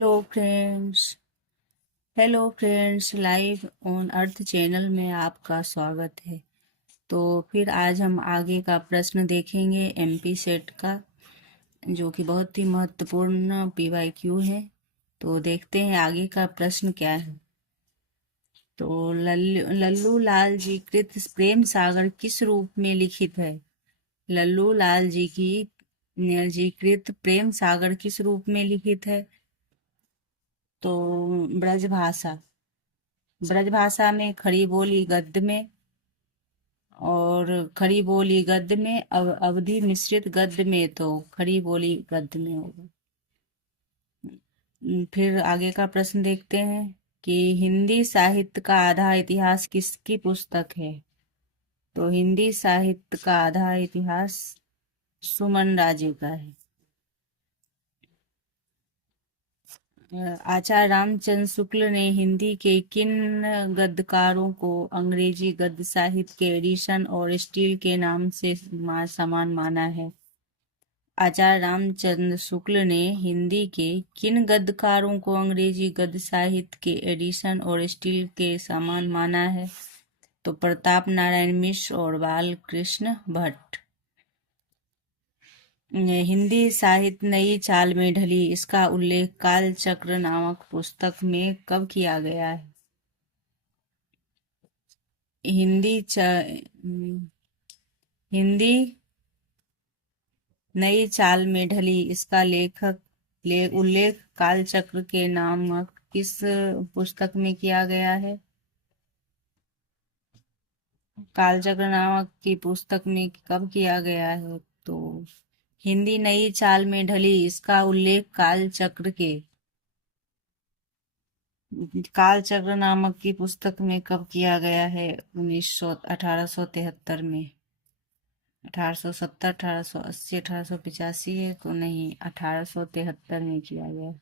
Hello friends live on earth channel में आपका स्वागत है। तो फिर आज हम आगे का प्रश्न देखेंगे एमपी सेट का, जो कि बहुत ही महत्वपूर्ण पीवाईक्यू है। तो देखते हैं आगे का प्रश्न क्या है। तो लल्लू लाल जी कृत प्रेम सागर किस रूप में लिखित है? लल्लू लाल जी की जी कृत प्रेम सागर किस रूप में लिखित है? तो ब्रजभाषा ब्रजभाषा में, खड़ी बोली गद्य में, और खड़ी बोली गद्य में, अवधि मिश्रित गद्य में, तो खड़ी बोली गद्य में होगा। फिर आगे का प्रश्न देखते हैं कि हिंदी साहित्य का आधा इतिहास किसकी पुस्तक है? तो हिंदी साहित्य का आधा इतिहास सुमन राजे का है। आचार्य रामचंद्र शुक्ल ने हिंदी के किन गद्यकारों को अंग्रेजी गद्य साहित्य के एडिशन और स्टील के नाम से समान माना है? आचार्य रामचंद्र शुक्ल ने हिंदी के किन गद्यकारों को अंग्रेजी गद्य साहित्य के एडिशन और स्टील के समान माना है? तो प्रताप नारायण मिश्र और बालकृष्ण भट्ट। हिंदी साहित्य नई चाल में ढली, इसका उल्लेख कालचक्र नामक पुस्तक में कब किया गया है? हिंदी नई चाल में ढली, इसका उल्लेख कालचक्र के नामक किस पुस्तक में किया गया है? कालचक्र नामक की पुस्तक में कब किया गया है? तो हिंदी नई चाल में ढली, इसका उल्लेख कालचक्र नामक की पुस्तक में कब किया गया है? 1873 में। 1870, 1880, 1885 है तो नहीं, 1873 में किया गया।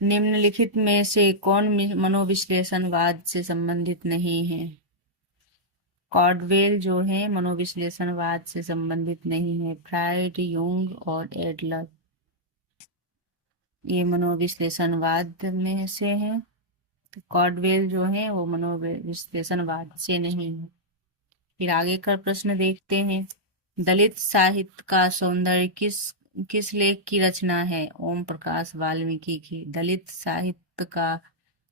निम्नलिखित में से कौन मनोविश्लेषणवाद से संबंधित नहीं है? कॉर्डवेल जो है मनोविश्लेषणवाद से संबंधित नहीं है। फ्राइड, यूंग और एडलर ये मनोविश्लेषणवाद में से हैं। कॉर्डवेल जो है वो मनोविश्लेषणवाद से नहीं है। फिर आगे का प्रश्न देखते हैं। दलित साहित्य का सौंदर्य किस लेख की रचना है? ओम प्रकाश वाल्मीकि की। दलित साहित्य का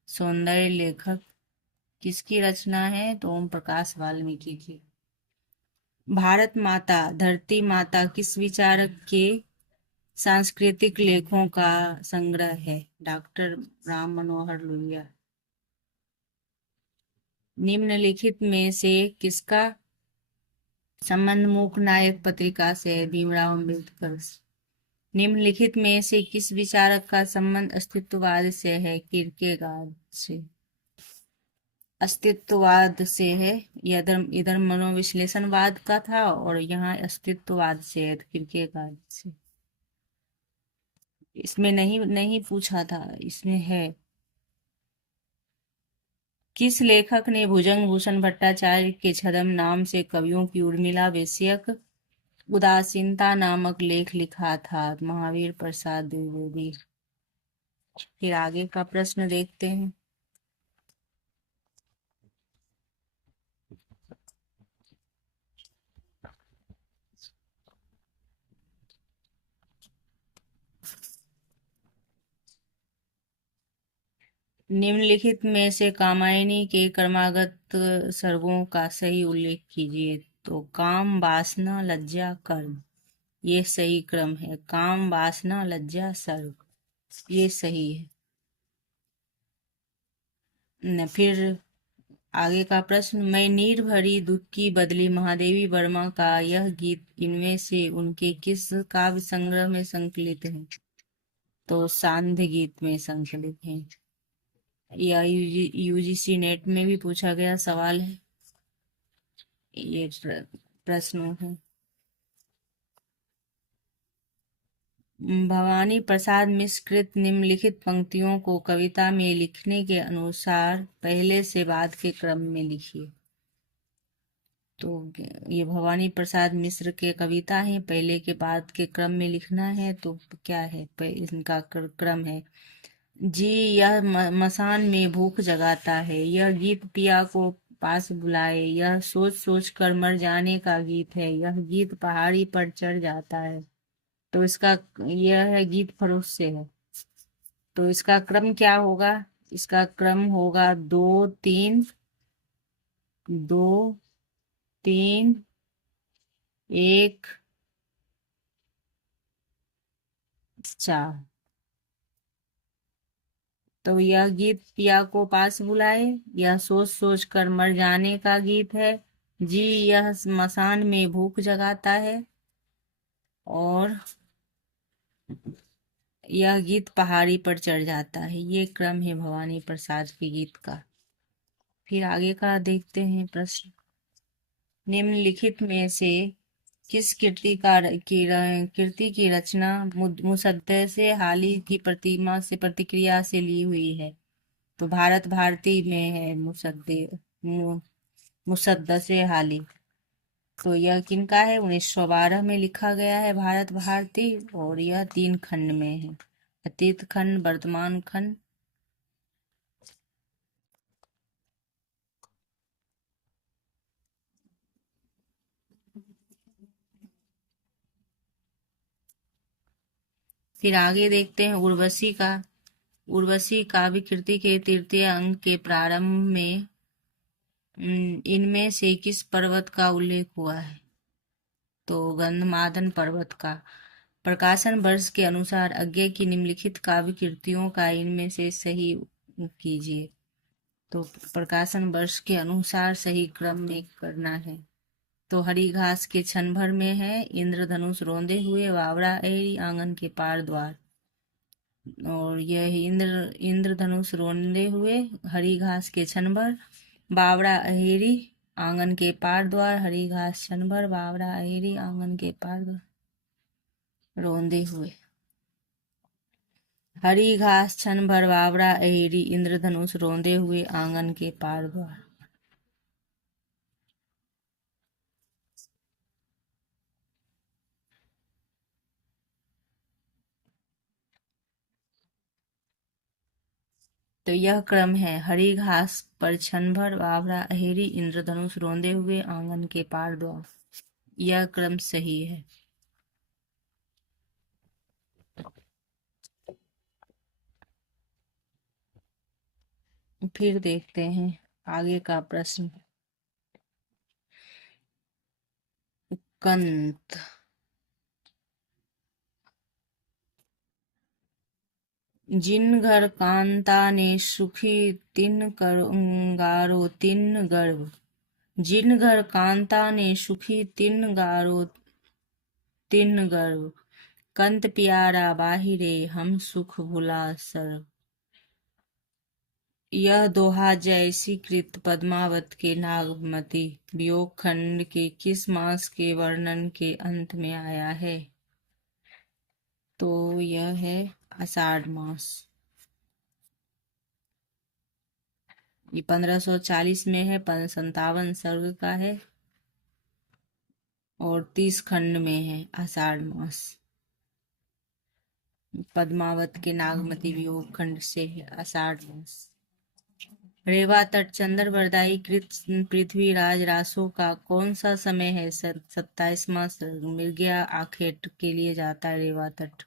सौंदर्य लेखक किसकी रचना है? तो ओम प्रकाश वाल्मीकि की। भारत माता धरती माता किस विचारक के सांस्कृतिक लेखों का संग्रह है? डॉक्टर राम मनोहर लोहिया। निम्नलिखित में से किसका संबंध मूक नायक पत्रिका से है? भीमराव अम्बेडकर। निम्नलिखित में से किस विचारक का संबंध अस्तित्ववाद से है? किरकेगार्ड से। अस्तित्ववाद से है। इधर इधर मनोविश्लेषणवाद का था और यहाँ अस्तित्ववाद से है, किरकेगार्ड से। इसमें नहीं नहीं पूछा था, इसमें है। किस लेखक ने भुजंग भूषण भट्टाचार्य के छद्म नाम से कवियों की उर्मिला विषयक उदासीनता नामक लेख लिखा था? महावीर प्रसाद द्विवेदी। फिर आगे का प्रश्न देखते हैं। निम्नलिखित में से कामायनी के क्रमागत सर्गों का सही उल्लेख कीजिए। तो काम, वासना, लज्जा, कर्म, ये सही क्रम है। काम, वासना, लज्जा, सर्ग, ये सही है। फिर आगे का प्रश्न। मैं नीर भरी दुख की बदली महादेवी वर्मा का यह गीत इनमें से उनके किस काव्य संग्रह में संकलित है? तो सांध्य गीत में संकलित है। यह यूजीसी नेट में भी पूछा गया सवाल है, ये प्रश्न है। भवानी प्रसाद मिश्र कृत निम्नलिखित पंक्तियों को कविता में लिखने के अनुसार पहले से बाद के क्रम में लिखिए। तो ये भवानी प्रसाद मिश्र के कविता है, पहले के बाद के क्रम में लिखना है। तो क्या है, इनका क्रम है। जी यह मसान में भूख जगाता है, यह गीत पिया को पास बुलाए, यह सोच सोच कर मर जाने का गीत है, यह गीत पहाड़ी पर चढ़ जाता है। तो इसका यह है गीत फरोश से है। तो इसका क्रम क्या होगा? इसका क्रम होगा 2 3 2 1 4। तो यह गीत पिया को पास बुलाए, यह सोच सोच कर मर जाने का गीत है। जी यह स्मशान में भूख जगाता है, और यह गीत पहाड़ी पर चढ़ जाता है। ये क्रम है भवानी प्रसाद के गीत का। फिर आगे का देखते हैं प्रश्न। निम्नलिखित में से किस कृति की रचना मुसद्दे हाली की प्रतिमा से प्रतिक्रिया से ली हुई है? तो भारत भारती में है मुसद्दे हाली। तो यह किनका है? 1912 में लिखा गया है भारत भारती, और यह 3 खंड में है, अतीत खंड, वर्तमान खंड। फिर आगे देखते हैं उर्वशी का। उर्वशी काव्य कृति के तृतीय अंक के प्रारंभ में इनमें से किस पर्वत का उल्लेख हुआ है? तो गंधमादन पर्वत का। प्रकाशन वर्ष के अनुसार अज्ञे की निम्नलिखित काव्य कृतियों का इनमें से सही कीजिए। तो प्रकाशन वर्ष के अनुसार सही क्रम में करना है। तो हरी घास के क्षण भर में है, इंद्रधनुष रोंदे हुए, वावड़ा एरी, आंगन के पार द्वार। और यह इंद्रधनुष रोंदे हुए, हरी घास के क्षण भर, बावड़ा अहेरी, आंगन के पार द्वार। हरी घास क्षण भर, बावड़ा अहेरी, आंगन के पार द्वार, रोंदे हुए। हरी घास क्षण भर, बावड़ा अहेरी, इंद्रधनुष रोंदे हुए, आंगन के पार द्वार। तो यह क्रम है, हरी घास पर क्षण भर, बावड़ा अहेरी, इंद्रधनुष रोंदे हुए, आंगन के पार द्वार। यह क्रम सही है। फिर देखते हैं आगे का प्रश्न। कंत। जिन घर कांता ने सुखी, तिन गारो तिन गर्भ। जिन घर कांता ने सुखी, तिन गारो तिन गर्भ। कंत प्यारा बाहिरे, हम सुख भुला सर्व। यह दोहा जैसी कृत पद्मावत के नागमती वियोग खंड के किस मास के वर्णन के अंत में आया है? तो यह है आषाढ़ मास। ये 1540 में है, 57 सर्ग का है, और 30 खंड में है आषाढ़ मास। पद्मावत के नागमती वियोग खंड से है आषाढ़ मास। रेवा तट चंद्रवरदाई कृत पृथ्वीराज रासो का कौन सा समय है? 27वां सर्ग। मृगया आखेट के लिए जाता है रेवा तट,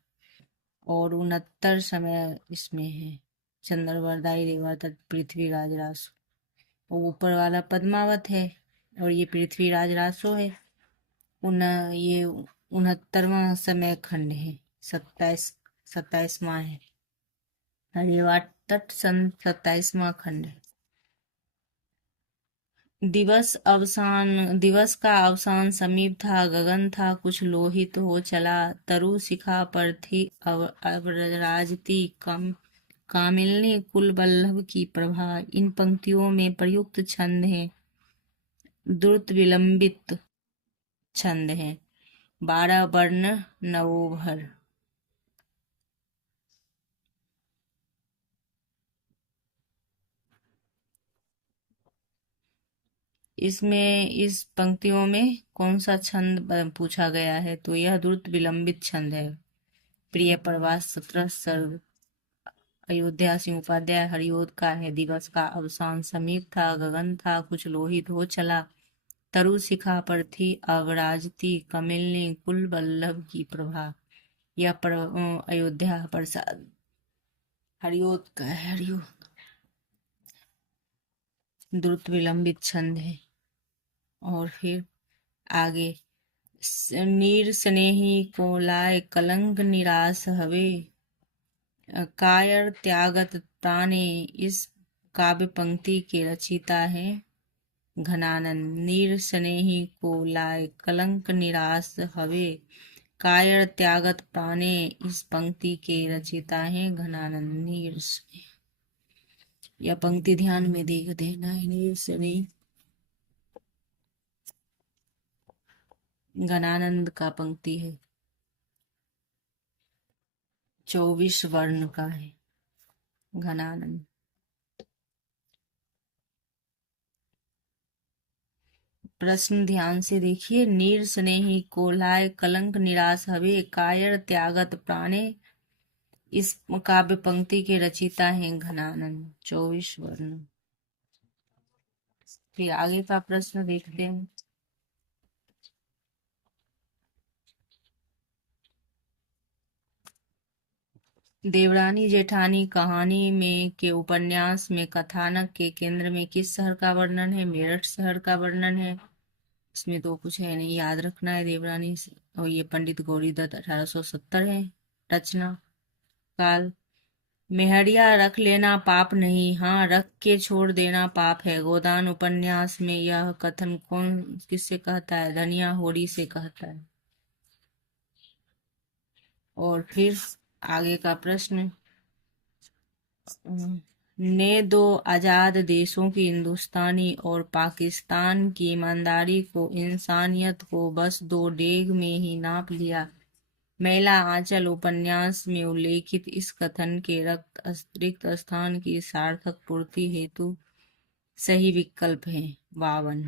और 69 समय इसमें है। चंद्रवरदाई, रेवा तट, पृथ्वीराज रासो। वो ऊपर वाला पद्मावत है, और ये पृथ्वीराज रासो है। ये 69वां समय खंड है, 27वां है। रेवा तट 27वां खंड है। दिवस का अवसान समीप था, गगन था कुछ लोहित हो चला, तरु शिखा पर थी अवराजती कामिनी कुल वल्लभ की प्रभा। इन पंक्तियों में प्रयुक्त छंद है द्रुत विलंबित छंद है। 12 वर्ण नवोभर। इसमें इस पंक्तियों में कौन सा छंद पूछा गया है? तो यह द्रुत विलंबित छंद है। प्रिय प्रवास 17 सर्ग। अयोध्या सिंह उपाध्याय। हरिओद का है दिवस का अवसान। समीप था गगन था कुछ लोहित हो चला। तरु शिखा पर थी अवराजती कमिलनी कुल वल्लभ की प्रभा। यह अयोध्या प्रसाद हरिओद का है। हरिओद द्रुत विलंबित छंद है। और फिर आगे नीर स्नेही को लाए कलंक निराश हवे। कायर त्यागत प्राणे इस काव्य पंक्ति के रचिता है घनानंद। नीर स्नेही को लाए कलंक निराश हवे। कायर त्यागत प्राणे इस पंक्ति के रचिता है घनानंद। नीर स्नेह, यह पंक्ति ध्यान में देख देना है। नीर स्नेह घनानंद का पंक्ति है। 24 वर्ण का है घनानंद। प्रश्न ध्यान से देखिए। नीर स्नेही को लाए कलंक निराश हवे। कायर त्यागत प्राणे इस काव्य पंक्ति के रचिता हैं घनानंद। 24 वर्ण। फिर आगे का प्रश्न देखते हैं। देवरानी जेठानी कहानी में के उपन्यास में कथानक के केंद्र में किस शहर का वर्णन है? मेरठ शहर का वर्णन है। इसमें तो कुछ है नहीं, याद रखना है। देवरानी और ये पंडित गौरीदत्त 1870 है रचना काल। मेहरिया रख लेना पाप नहीं, हाँ रख के छोड़ देना पाप है। गोदान उपन्यास में यह कथन कौन किससे कहता है? धनिया होरी से कहता है। और फिर आगे का प्रश्न ने दो आजाद देशों की हिंदुस्तानी और पाकिस्तान की ईमानदारी को इंसानियत को बस 2 डेग में ही नाप लिया। मैला आंचल उपन्यास में उल्लेखित इस कथन के रिक्त स्थान की सार्थक पूर्ति हेतु सही विकल्प है 52।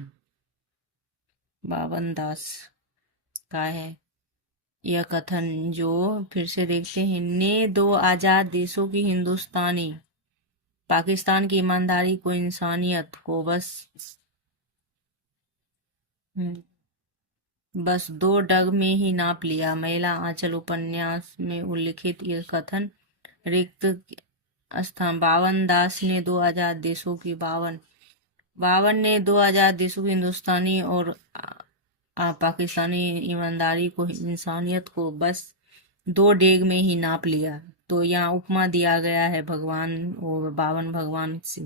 52 दास का है यह कथन, जो फिर से देखते हैं। ने दो आजाद देशों की हिंदुस्तानी पाकिस्तान की ईमानदारी को इंसानियत को बस 2 डग में ही नाप लिया। मैला आंचल उपन्यास में उल्लिखित यह कथन रिक्त स्थान 52 दास ने 2 आजाद देशों की 52 ने 2 आजाद देशों की हिंदुस्तानी और पाकिस्तानी ईमानदारी को इंसानियत को बस 2 डेग में ही नाप लिया। तो यहाँ उपमा दिया गया है भगवान और 52 भगवान से,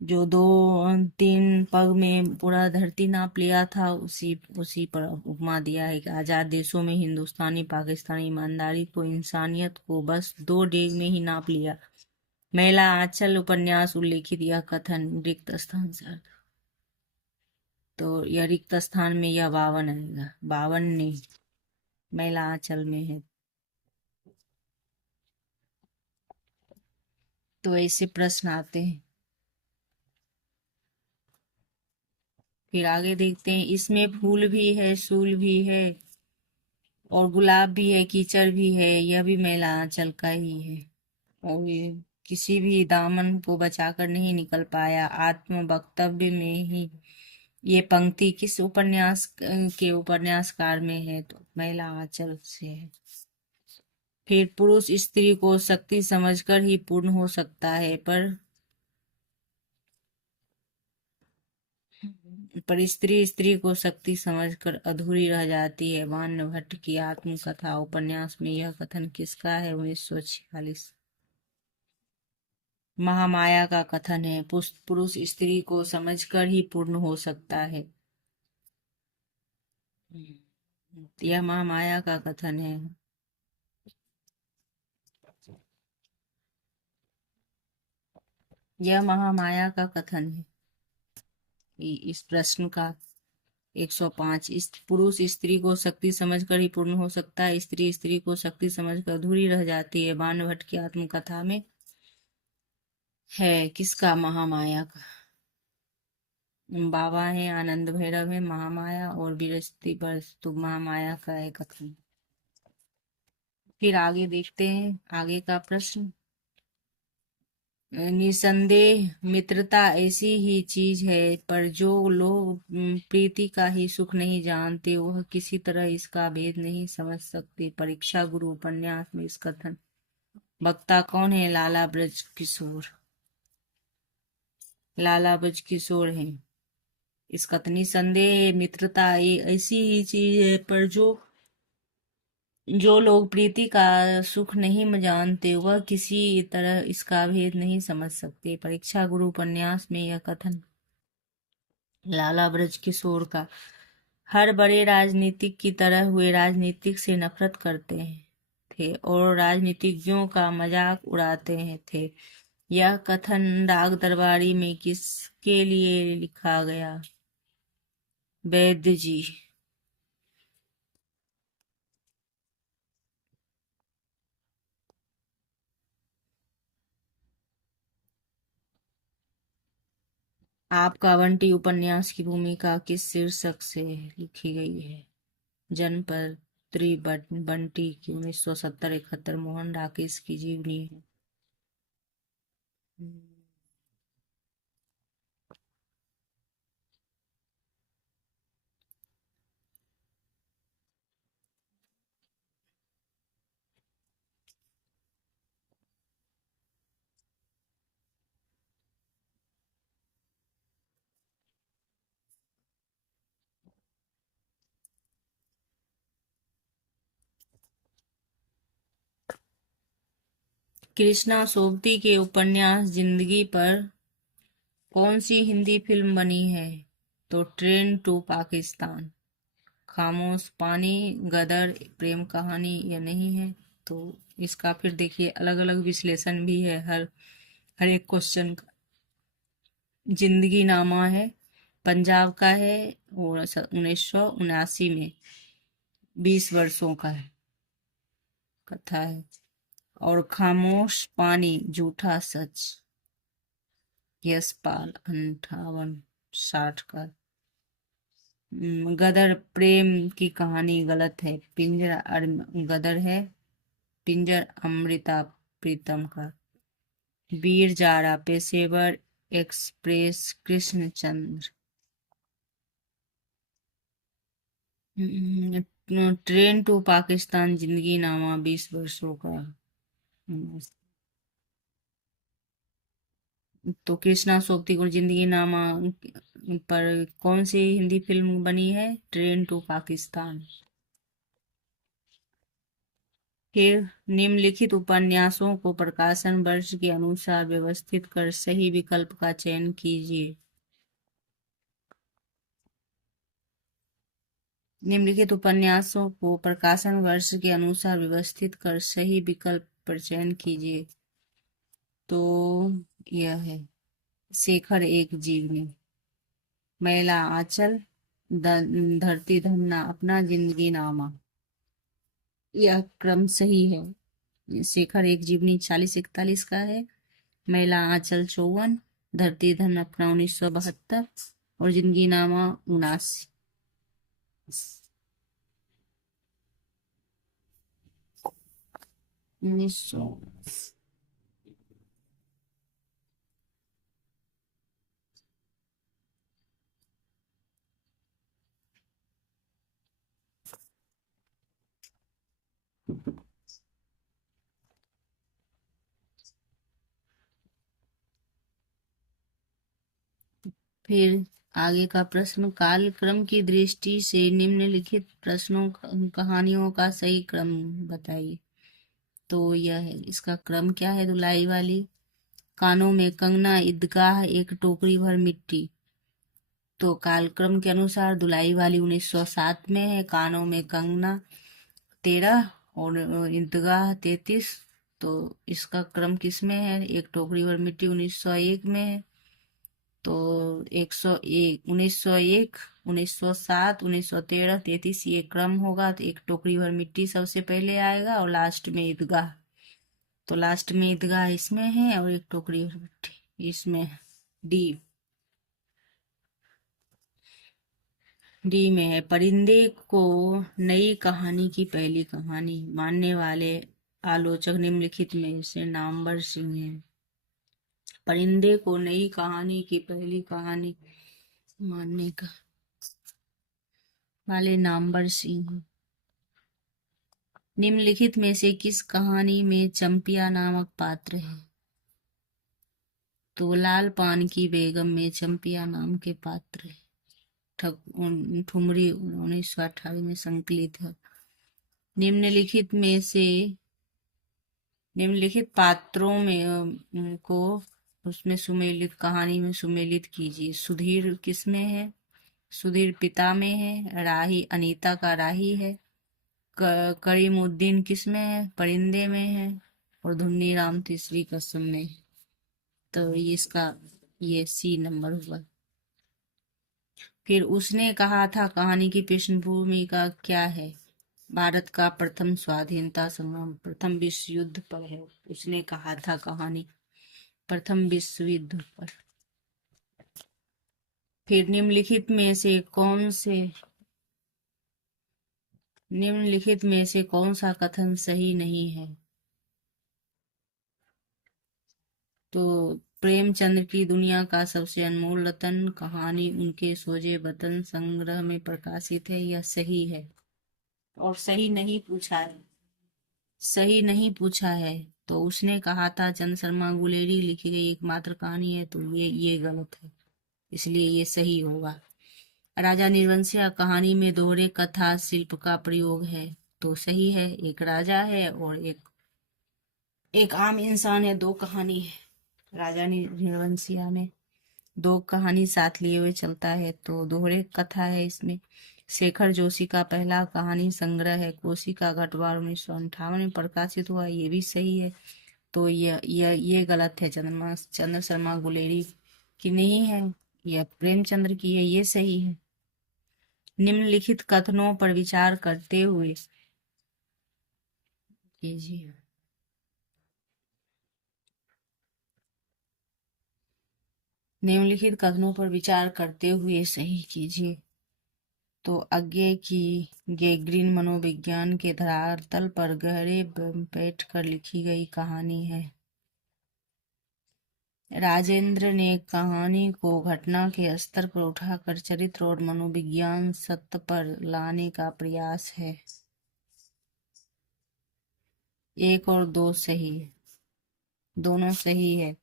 जो 2-3 पग में पूरा धरती नाप लिया था। उसी पर उपमा दिया है कि आजाद देशों में हिंदुस्तानी पाकिस्तानी ईमानदारी को इंसानियत को बस 2 डेग में ही नाप लिया। मैला आंचल उपन्यास उल्लेखित यह कथन रिक्त स्थान से, तो यह रिक्त स्थान में यह 52 आएगा। 52 ने मैला आंचल में है। तो ऐसे प्रश्न आते हैं। फिर आगे देखते हैं। इसमें फूल भी है, सूल भी है और गुलाब भी है, कीचड़ भी है। यह भी मैला आंचल का ही है। और ये किसी भी दामन को बचाकर नहीं निकल पाया। आत्म वक्तव्य में ही ये पंक्ति किस उपन्यास के उपन्यासकार में है? तो मैला आंचल से है। फिर पुरुष स्त्री को शक्ति समझकर ही पूर्ण हो सकता है, पर स्त्री स्त्री को शक्ति समझकर अधूरी रह जाती है। वाण्य भट्ट की आत्मकथा उपन्यास में यह कथन किसका है? 1946। महामाया का कथन है। पुरुष स्त्री को समझकर ही पूर्ण हो सकता है। यह महामाया का कथन है। यह महामाया का कथन है। इस प्रश्न का 105। इस पुरुष स्त्री को शक्ति समझकर ही पूर्ण हो सकता है, स्त्री स्त्री को शक्ति समझकर अधूरी रह जाती है। बाण भट्ट की आत्मकथा में है किसका? महामाया का। बाबा है, आनंद भैरव है, महामाया और बृहस्पति वस्तु महामाया का है कथन। फिर आगे देखते हैं आगे का प्रश्न। निसंदेह मित्रता ऐसी ही चीज है, पर जो लोग प्रीति का ही सुख नहीं जानते वह किसी तरह इसका भेद नहीं समझ सकते। परीक्षा गुरु उपन्यास में इस कथन। वक्ता कौन है? लाला ब्रज किशोर। लाला ब्रज किशोर हैं। इस कथन निसंदेह मित्रता ये ऐसी ही चीज है, पर जो लोग प्रीति का सुख नहीं जानते वह किसी तरह इसका भेद नहीं समझ सकते। परीक्षा गुरु उपन्यास में यह कथन। लाला ब्रज किशोर का। हर बड़े राजनीतिक की तरह हुए राजनीतिक से नफरत करते हैं थे और राजनीतिज्ञों का मजाक उड़ाते हैं थे। यह कथन डाक दरबारी में किसके लिए लिखा गया? वैद्य जी। आपका बंटी उपन्यास की भूमिका किस शीर्षक से लिखी गई है? जनपत्री बंटी की 1970-71 मोहन राकेश की जीवनी है। कृष्णा सोबती के उपन्यास जिंदगी पर कौन सी हिंदी फिल्म बनी है? तो ट्रेन टू पाकिस्तान। खामोश पानी, गदर, प्रेम कहानी या नहीं है? तो इसका फिर देखिए अलग अलग विश्लेषण भी है हर हर एक क्वेश्चन का। जिंदगी नामा है, पंजाब का है और 1979 में 20 वर्षों का है कथा है। और खामोश पानी झूठा सच, यशपाल 58-60 का। गदर प्रेम की कहानी गलत है, गदर है पिंजर अमृता प्रीतम का। Veer Zaara Peshawar express Krishnachandra. Train to Pakistan Zindaginama 20 वर्षों का। तो कृष्णा सोबती को जिंदगी नामा पर कौन सी हिंदी फिल्म बनी है? Train to Pakistan. फिर निम्नलिखित उपन्यासों को प्रकाशन वर्ष के अनुसार व्यवस्थित कर सही विकल्प का चयन कीजिए। निम्नलिखित उपन्यासों को प्रकाशन वर्ष के अनुसार व्यवस्थित कर सही विकल्प पर चयन कीजिए। तो यह है शेखर एक जीवनी, मैला आंचल, धरती धन्ना, अपना जिंदगी नामा। यह क्रम सही है। शेखर एक जीवनी 40-41 का है, मैला आंचल 54, धरती धन अपना 1972 और जिंदगी नामा 79। 1900। फिर आगे का प्रश्न, कालक्रम की दृष्टि से निम्नलिखित प्रश्नों कहानियों का सही क्रम बताइए। तो यह है इसका क्रम क्या है? धुलाई वाली, कानों में कंगना, ईदगाह, एक टोकरी भर मिट्टी। तो कालक्रम के अनुसार धुलाई वाली 1907 में है, कानों में कंगना 13 और ईदगाह 33। तो इसका क्रम किस में है? एक टोकरी भर मिट्टी 1901 में है। तो 101, 1901, 1907, 1913, 33 ये क्रम होगा। तो एक टोकरी भर मिट्टी सबसे पहले आएगा और लास्ट में ईदगाह। तो लास्ट में ईदगाह इसमें है और एक टोकरी भर मिट्टी। इसमें डी डी में है। परिंदे को नई कहानी की पहली कहानी मानने वाले आलोचक निम्नलिखित में से नामवर सिंह हैं। परिंदे को नई कहानी की पहली कहानी मानने का वाले नामवर सिंह। निम्नलिखित में से किस कहानी में चंपिया नामक पात्र है? तो लाल पान की बेगम में चंपिया नाम के पात्र है। ठुमरी 1928 में संकलित है। निम्नलिखित में से निम्नलिखित पात्रों में को उसमें सुमेलित कहानी में सुमेलित कीजिए। सुधीर किसमें है? सुधीर पिता में है। राही अनीता का राही है। करीमुद्दीन किसमें है? परिंदे में है। और धुन्नी राम तीसरी कसम में है। तो इसका ये सी नंबर हुआ। फिर उसने कहा था कहानी की पृष्ठभूमि का क्या है? भारत का प्रथम स्वाधीनता संग्राम प्रथम विश्व युद्ध पर है। उसने कहा था कहानी प्रथम विश्व युद्ध पर। फिर निम्नलिखित में से कौन सा कथन सही नहीं है? तो प्रेमचंद्र की दुनिया का सबसे अनमोल रतन कहानी उनके सोजे वतन संग्रह में प्रकाशित है, यह सही है। और सही नहीं पूछा है। तो उसने कहा था चंद शर्मा गुलेरी लिखी गई एकमात्र कहानी है, तो ये गलत है, इसलिए ये सही होगा। राजा निर्वंशिया कहानी में दोहरे कथा शिल्प का प्रयोग है, तो सही है। एक राजा है और एक आम इंसान है, दो कहानी है। राजा निर्वंशिया में दो कहानी साथ लिए हुए चलता है, तो दोहरे कथा है इसमें। शेखर जोशी का पहला कहानी संग्रह है कोसी का घटवार 1958 में प्रकाशित हुआ, ये भी सही है। तो ये गलत है। चंद्र शर्मा गुलेरी की नहीं है, यह प्रेमचंद्र की है, ये सही है। निम्नलिखित कथनों पर विचार करते हुए कीजिए। निम्नलिखित कथनों पर विचार करते हुए सही कीजिए। तो अज्ञेय की गैंग्रीन मनोविज्ञान के धरातल पर गहरे बैठ कर लिखी गई कहानी है। राजेंद्र ने कहानी को घटना के स्तर पर उठाकर चरित्र और मनोविज्ञान सत्य पर लाने का प्रयास है। 1 और 2 सही है, दोनों सही है।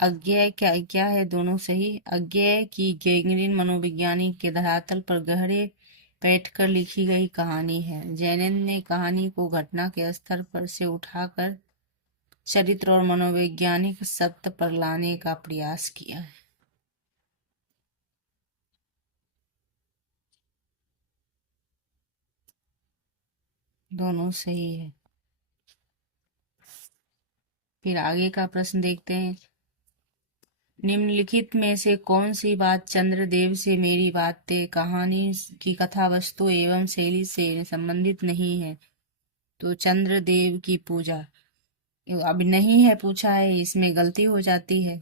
अज्ञेय क्या है? दोनों सही। अज्ञेय की गैंग्रीन मनोविज्ञानी के धरातल पर गहरे बैठकर लिखी गई कहानी है। जैनेन्द्र ने कहानी को घटना के स्तर पर से उठाकर चरित्र और मनोवैज्ञानिक सत्य पर लाने का प्रयास किया है। दोनों सही है। फिर आगे का प्रश्न देखते हैं। निम्नलिखित में से कौन सी बात चंद्रदेव से मेरी बातें कहानी की कथा वस्तु एवं शैली से संबंधित नहीं है? तो चंद्रदेव की पूजा अब नहीं है पूछा है, इसमें गलती हो जाती है।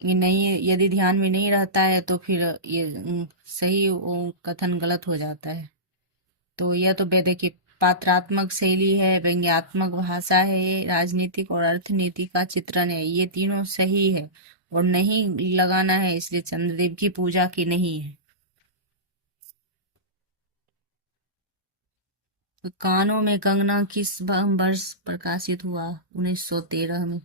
ये नहीं, यदि ध्यान में नहीं रहता है तो फिर ये सही कथन गलत हो जाता है। तो यह तो देखिए पात्रात्मक शैली है, व्यंग्यात्मक भाषा है, राजनीतिक और अर्थनीति का चित्रण है, ये तीनों सही है। और नहीं लगाना है, इसलिए चंद्रदेव की पूजा की नहीं है। तो कानों में कंगना किस वर्ष प्रकाशित हुआ? 1913 में।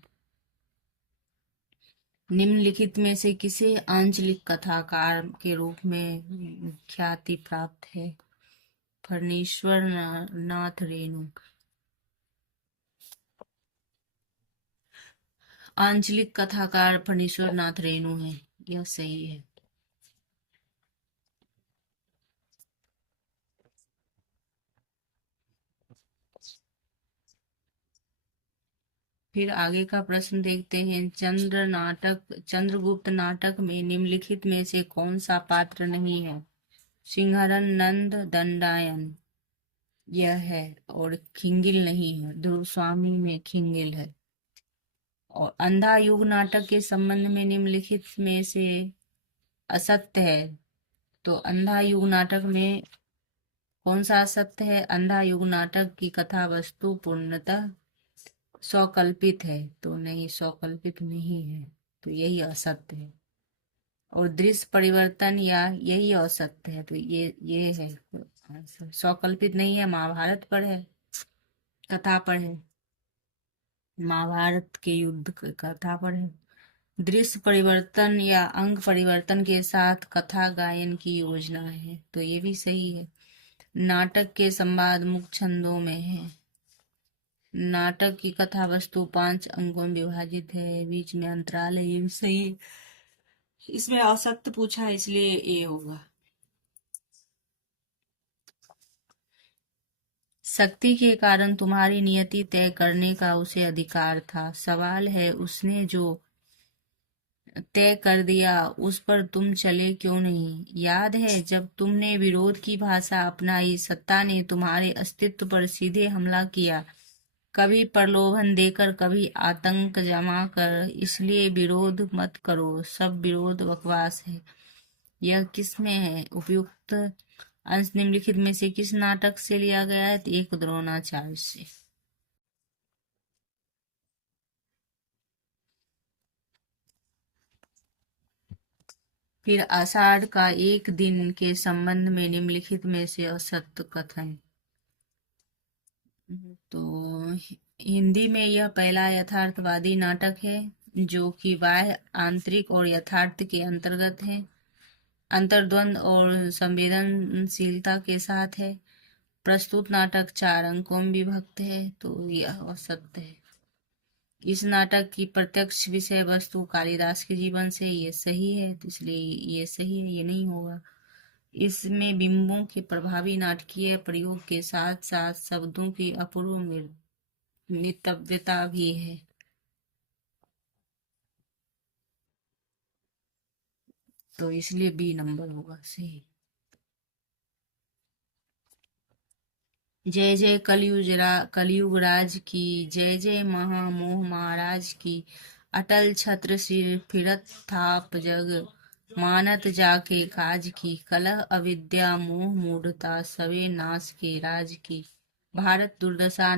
निम्नलिखित में से किसे आंचलिक कथाकार के रूप में ख्याति प्राप्त है? फणीश्वर नाथ रेणु। आंचलिक कथाकार फणीश्वर नाथ रेणु है, यह सही है। फिर आगे का प्रश्न देखते हैं। चंद्रगुप्त नाटक में निम्नलिखित में से कौन सा पात्र नहीं है? सिंहरन नंद दंडायन यह है, और खिंगिल नहीं है। ध्रुव स्वामी में खिंगिल है। और अंधा युग नाटक के संबंध में निम्नलिखित में से असत्य है। तो अंधा युग नाटक में कौन सा असत्य है? अंधा युग नाटक की कथा वस्तु पूर्णतः स्वकल्पित है। तो नहीं, स्वकल्पित नहीं है, तो यही असत्य है। और दृश्य परिवर्तन या यही असत्य है, तो ये है आंसर। स्वकल्पित नहीं है, महाभारत पर है, कथा पर है, महाभारत के युद्ध कथा पर है। दृश्य परिवर्तन या अंग परिवर्तन के साथ कथा गायन की योजना है, तो ये भी सही है। नाटक के संवाद मुख्य छंदों में है। नाटक की कथा वस्तु 5 अंगों में विभाजित है, बीच में अंतराल है, ये भी सही है। इसमें असत्य पूछा है, इसलिए ये होगा। शक्ति के कारण तुम्हारी नियति तय करने का उसे अधिकार था। सवाल है उसने जो तय कर दिया उस पर तुम चले क्यों नहीं? याद है जब तुमने विरोध की भाषा अपनाई, सत्ता ने तुम्हारे अस्तित्व पर सीधे हमला किया, कभी प्रलोभन देकर, कभी आतंक जमा कर। इसलिए विरोध मत करो, सब विरोध बकवास है। यह किस में है? उपयुक्त अंश निम्नलिखित में से किस नाटक से लिया गया है? तो एक द्रोणाचार्य से। फिर आषाढ़ का एक दिन के संबंध में निम्नलिखित में से असत्य कथन। तो हिंदी में यह पहला यथार्थवादी नाटक है जो कि बाह्य, आंतरिक और यथार्थ के अंतर्गत है, अंतर्द्वंद और संवेदनशीलता के साथ है। प्रस्तुत नाटक 4 अंकों में विभक्त है, तो यह असत्य है। इस नाटक की प्रत्यक्ष विषय वस्तु कालिदास के जीवन से, ये सही है, तो इसलिए ये सही है, ये नहीं होगा। इसमें बिंबों के प्रभावी नाटकीय प्रयोग के साथ साथ शब्दों की अपूर्व नितव्यता भी है, तो इसलिए बी नंबर होगा सही। जय जय कलयुग राज की, जय जय महामोह महाराज की। अटल छत्र सिर फिरत थाप जग, मानत जाके काज की। कलह अविद्या मोह मूढ़ता, सवे नाश के राज की। भारत दुर्दशा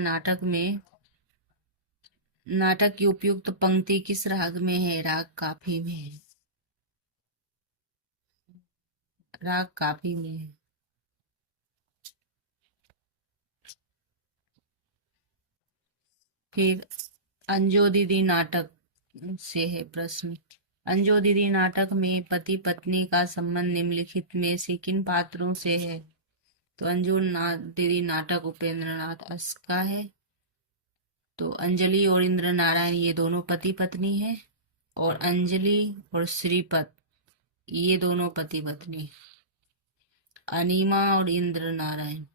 नाटक की उपयुक्त पंक्ति किस राग में है? राग काफी में है, राग काफी में है। फिर अंजो दीदी नाटक से है प्रश्न। अंजो दीदी नाटक में पति पत्नी का संबंध निम्नलिखित में से किन पात्रों से है? तो दीदी नाटक उपेंद्र नाथ अस का है। तो अंजलि और इंद्र नारायण ये दोनों पति पत्नी है, और अंजलि और श्रीपत ये दोनों पति पत्नी। अनीमा और इंद्र नारायण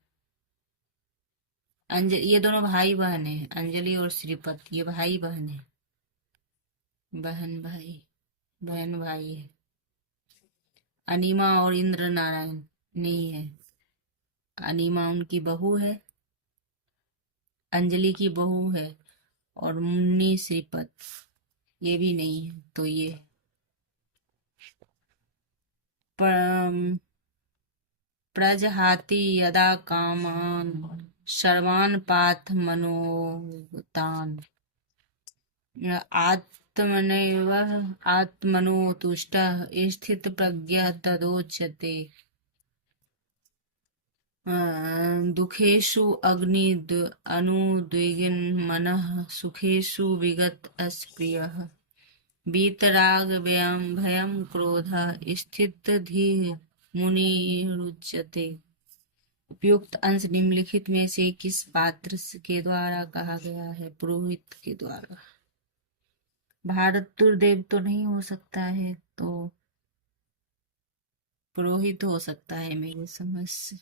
ये दोनों भाई बहन है। अंजलि और श्रीपत ये भाई बहन है, बहन भाई, बहन भाई है। अनीमा और इंद्र नारायण नहीं है। अनीमा उनकी बहू है, अंजलि की बहू है, और मुन्नी श्रीपत ये भी नहीं है, तो ये प्रजहाति यदा कामान, सर्वान् पाथ मनोगतान्, आत्मनैव आत्मनो तुष्टः स्थितप्रज्ञः तदोच्यते। दुखेषु अनुद्विग्न मनः, सुखेषु विगत अस्प्रियः। वीतराग भयं क्रोधः, स्थित धीः मुनिरुच्यते। उपयुक्त अंश निम्नलिखित में से किस पात्र के द्वारा कहा गया है? पुरोहित के द्वारा। भारत दुर्देव तो नहीं हो सकता है, तो पुरोहित हो सकता है मेरी समझ से।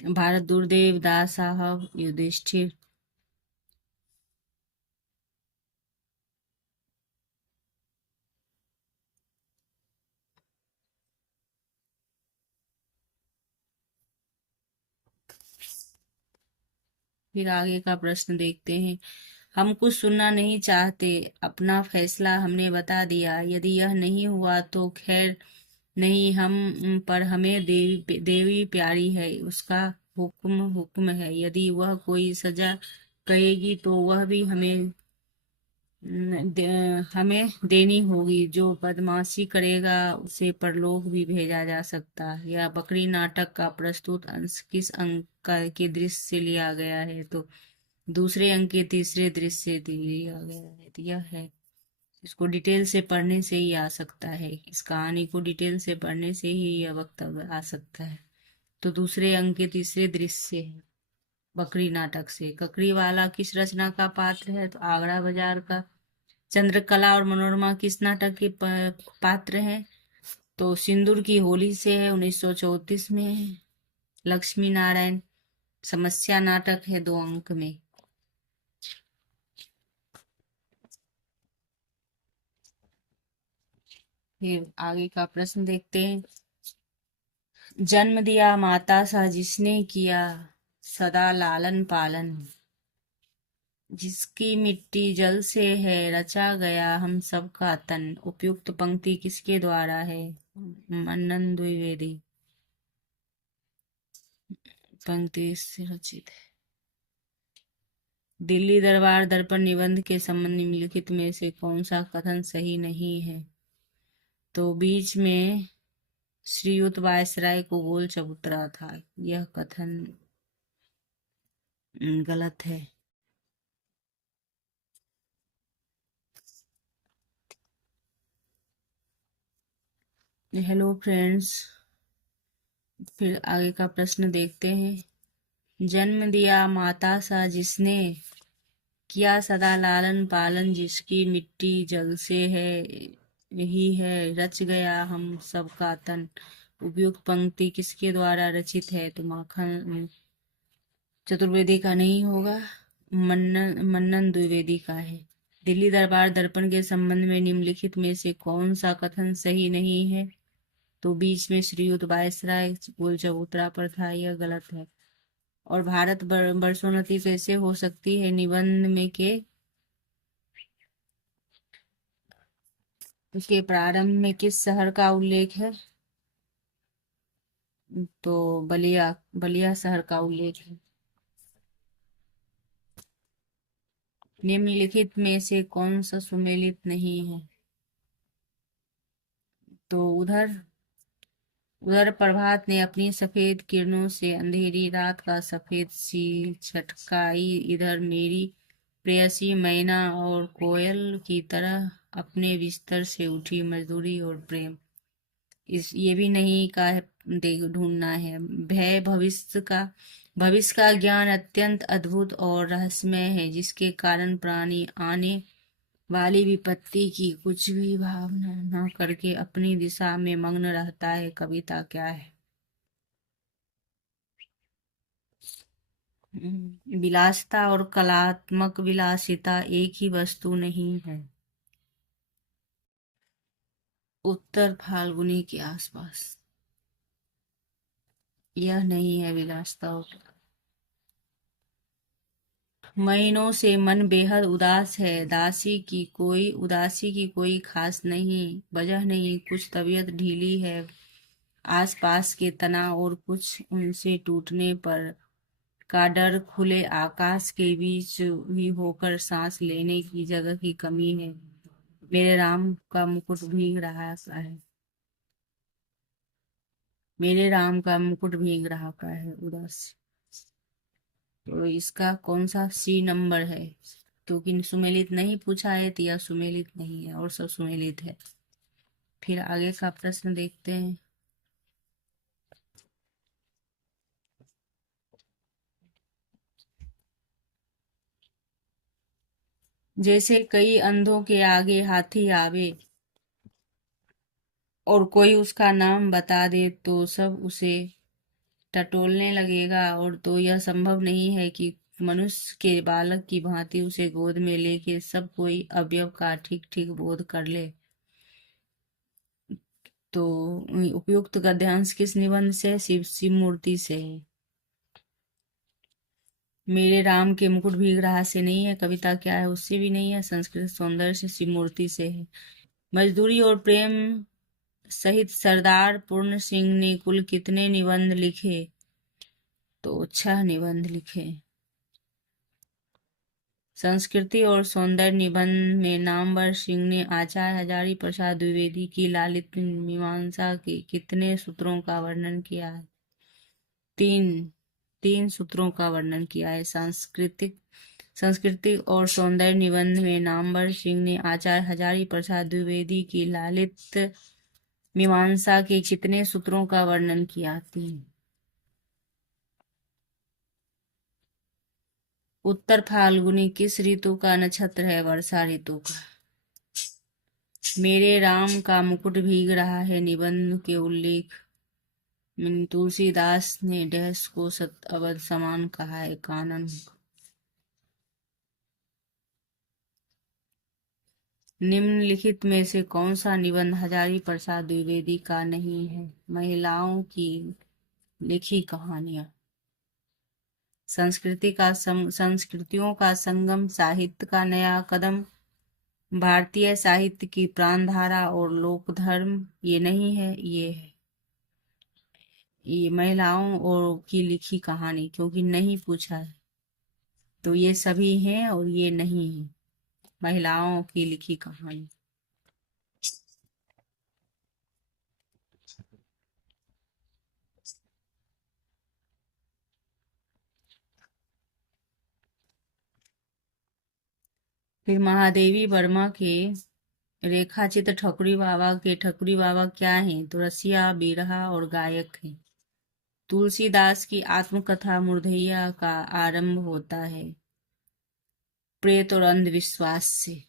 भारत दुर्देव दास साहब युधिष्ठिर फिर आगे का प्रश्न देखते हैं। हम कुछ सुनना नहीं चाहते, अपना फैसला हमने बता दिया, यदि यह नहीं हुआ तो खैर नहीं, हम पर हमें देवी देवी प्यारी है, उसका हुक्म हुक्म है, यदि वह कोई सजा कहेगी तो वह भी हमें देनी होगी, जो बदमाशी करेगा उसे परलोक भी भेजा जा सकता है। यह बकरी नाटक का प्रस्तुत अंश किस अंक के दृश्य से लिया गया है? तो दूसरे अंक के तीसरे दृश्य से लिया गया है। तो यह है, इसको डिटेल से पढ़ने से ही आ सकता है, इस कहानी को डिटेल से पढ़ने से ही यह वक्तव्य आ सकता है। तो दूसरे अंक के तीसरे दृश्य से है, बकरी नाटक से। ककड़ी वाला किस रचना का पात्र है? तो आगरा बाजार का। चंद्रकला और मनोरमा किस नाटक के पात्र हैं? तो सिंदूर की होली से है, 1934 में है। लक्ष्मी नारायण समस्या नाटक है, 2 अंक में। फिर आगे का प्रश्न देखते हैं। जन्म दिया माता सा जिसने किया सदा लालन पालन, जिसकी मिट्टी जल से है रचा गया हम सबका तन। उपयुक्त पंक्ति किसके द्वारा है? मन्नन द्विवेदी पंक्ति इससे रचित है। दिल्ली दरबार दर्पण निबंध के संबंध निम्नलिखित में से कौन सा कथन सही नहीं है? तो बीच में श्रीयुत वायसराय को गोल चबूतरा था, यह कथन गलत है। हेलो फ्रेंड्स, फिर आगे का प्रश्न देखते हैं। जन्म दिया माता सा जिसने किया सदा लालन पालन, जिसकी मिट्टी जल से है यही है रच गया हम सबका तन। उपयुक्त पंक्ति किसके द्वारा रचित है? तो माखन चतुर्वेदी का नहीं होगा, मन्नन द्विवेदी का है। दिल्ली दरबार दर्पण के संबंध में निम्नलिखित में से कौन सा कथन सही नहीं है? तो बीच में श्रीयुत वायसराय गोल चबूतरा पर था, यह गलत है। और भारत वर्षोन्नति कैसे हो सकती है निबंध में के प्रारंभ में किस शहर का उल्लेख है? तो बलिया बलिया शहर का उल्लेख है। निम्नलिखित में से कौन सा सुमेलित नहीं है? तो उधर उधर प्रभात ने अपनी सफेद किरणों से अंधेरी रात का सफेद सी छटकाई, इधर मेरी प्रेयसी मैना और कोयल की तरह अपने बिस्तर से उठी मजदूरी और प्रेम। इस ये भी नहीं का देख ढूंढना है। भविष्य का ज्ञान अत्यंत अद्भुत और रहस्यमय है, जिसके कारण प्राणी आने वाली विपत्ति की कुछ भी भावना न करके अपनी दिशा में मग्न रहता है। कविता क्या है? विलासिता और कलात्मक विलासिता एक ही वस्तु नहीं है। उत्तर फाल्गुनी के आसपास, यह नहीं है विलासिता और महीनों से मन बेहद उदास है, उदासी की कोई खास नहीं वजह नहीं, कुछ तबीयत ढीली है, आसपास के तनाव और कुछ उनसे टूटने पर का डर, खुले आकाश के बीच भी होकर सांस लेने की जगह की कमी है। मेरे राम का मुकुट भीग रहा सा है, मेरे राम का मुकुट भीग रहा का है उदास। तो इसका कौन सा सी नंबर है? क्योंकि सुमेलित नहीं पूछा है तो यह सुमेलित नहीं है और सब सुमेलित है। फिर आगे का प्रश्न देखते हैं। जैसे कई अंधों के आगे हाथी आवे और कोई उसका नाम बता दे तो सब उसे टटोलने लगेगा, और तो यह संभव नहीं है कि मनुष्य के बालक की भांति उसे गोद में लेके सब कोई अवयव का ठीक ठीक बोध कर ले। तो उपयुक्त गद्यांश किस निबंध से? शिव शिव मूर्ति से है। मेरे राम के मुकुट भीग रहा से नहीं है, कविता क्या है उससे भी नहीं है, संस्कृत सौंदर्य से शिव मूर्ति से है। मजदूरी और प्रेम सहित सरदार पूर्ण सिंह ने कुल कितने निबंध लिखे? तो 6 निबंध लिखे। संस्कृति और सौंदर्य निबंध में नामवर सिंह ने आचार्य हजारी प्रसाद द्विवेदी की लालित मीमांसा के कितने सूत्रों का वर्णन किया है? 3 3 सूत्रों का वर्णन किया है। संस्कृति और सौंदर्य निबंध में नामवर सिंह ने आचार्य हजारी प्रसाद द्विवेदी की लालित मीमांसा के कितने सूत्रों का वर्णन किया? 3। उत्तर फाल्गुनी किस ऋतु का नक्षत्र है? वर्षा ऋतु का। मेरे राम का मुकुट भीग रहा है निबंध के उल्लेख में तुलसीदास ने डैश को सत अवध समान कहा है? कानन। निम्नलिखित में से कौन सा निबंध हजारी प्रसाद द्विवेदी का नहीं है? महिलाओं की लिखी कहानियां। संस्कृतियों का संगम, साहित्य का नया कदम, भारतीय साहित्य की प्राणधारा और लोक धर्म, ये नहीं है, ये है। ये महिलाओं और की लिखी कहानी, क्योंकि नहीं पूछा है तो ये सभी हैं और ये नहीं है। महिलाओं की लिखी कहानी। फिर महादेवी वर्मा के रेखाचित्र ठकुरी बाबा क्या हैं? तो रसिया, बिरहा और गायक हैं। तुलसीदास की आत्मकथा मुर्दैया का आरंभ होता है प्रेत और अंधविश्वास से।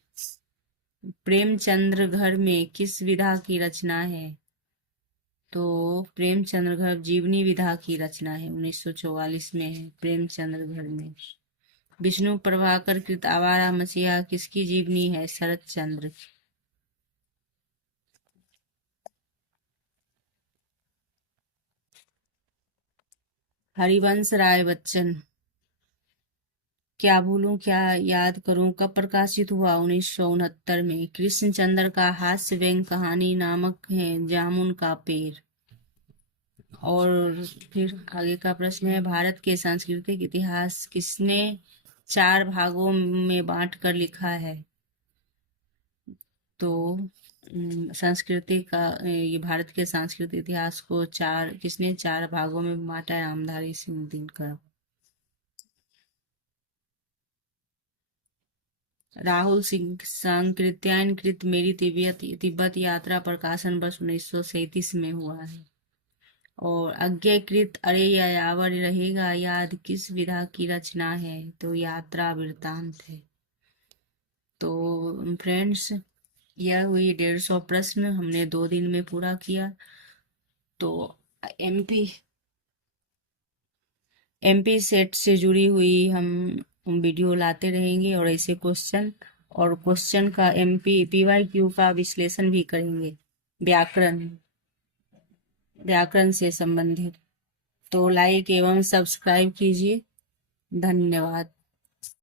प्रेमचंद्र घर में किस विधा की रचना है? तो प्रेमचंद्र घर जीवनी विधा की रचना है, 1944 में है प्रेमचंद्र घर में। विष्णु प्रभाकर कृत आवारा मसीहा किसकी जीवनी है? शरत चंद्र की। हरिवंश राय बच्चन क्या भूलूं क्या याद करूं कब प्रकाशित हुआ? 1969 में। कृष्णचंद्र का हास्य व्यंग्य कहानी नामक है जामुन का पेड़। और फिर आगे का प्रश्न है, भारत के सांस्कृतिक इतिहास किसने 4 भागों में बांट कर लिखा है? तो संस्कृति का ये भारत के सांस्कृतिक इतिहास को किसने 4 भागों में बांटा है? नामधारी सिंह दिनकर। राहुल सिंह सांकृत्यायनकृत मेरी तिब्बत यात्रा प्रकाशन वर्ष 1937 में हुआ है। और अज्ञाकृत अरे यायावर रहेगा याद किस विधा की रचना है? तो यात्रा वृत्तांत है। तो फ्रेंड्स, यह हुई 150 प्रश्न, हमने 2 दिन में पूरा किया। तो एमपी एमपी सेट से जुड़ी हुई हम वीडियो लाते रहेंगे और ऐसे क्वेश्चन का एमपी पीवाईक्यू का विश्लेषण भी करेंगे, व्याकरण से संबंधित। तो लाइक एवं सब्सक्राइब कीजिए। धन्यवाद।